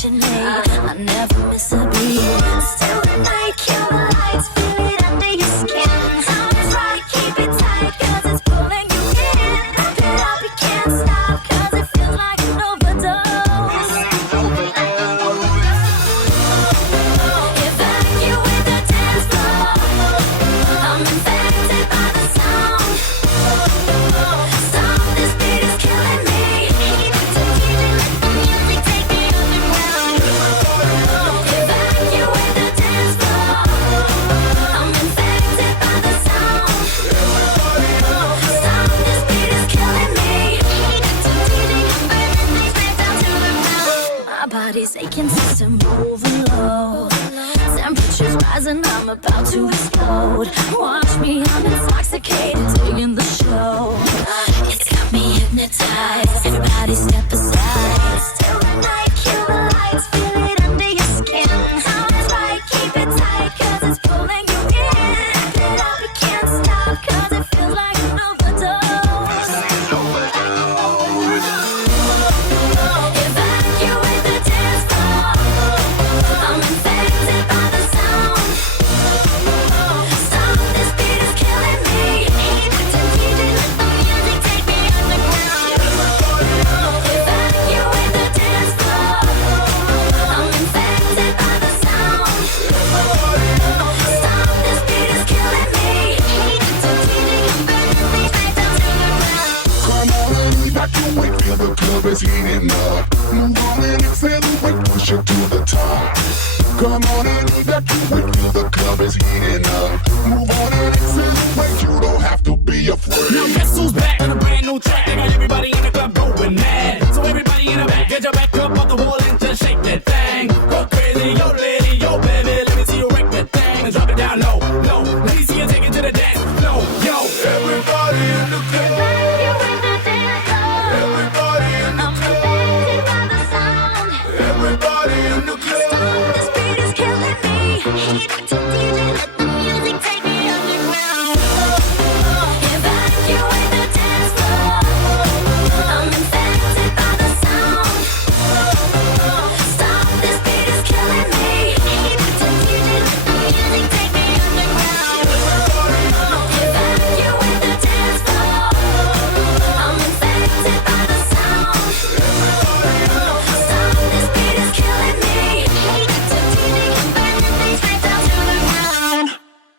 watching me. I never miss a beat. Still the night, kill the lights, feel it under your skin. I'm trying to keep it tight, cause it's pulling you in. Wrap it up, you can't stop, cause it feels like an overdose. Evacuate the dance floor. I'm infected by the sound. Stop, this beat is killing me. So DJ, let the music take me underground. Evacuate the dance floor. I'm infected by the sound. Stop, this beat is killing me. So DJ, I'm burning things back down to the ground. My body's aching, system overload. Temperature's rising, I'm about to explode. Watch me, I'm intoxicated, digging the show. It's got me hypnotized. Everybody step aside. Still the night, kill the lights, feel it under your skin. I'm trying to keep it tight, cause it's pulling you in. Wrap it up, you can't stop, cause it feels like an overdose. Evacuate the dance floor. I'm infected by the sound. Stop, this beat is killing me. So DJ, let the music take me underground. Evacuate the dance floor. I'm infected by the sound. Stop, this beat is killing me. So DJ, I'm burning things back down to the ground. Come on and evacuate, feel the club is heating up. Move on and accelerate, push it to the top. Come on and evacuate, feel the club is heating up. Move on and accelerate, you don't have to be afraid. Now guess who's back on a brand new track? They got everybody in the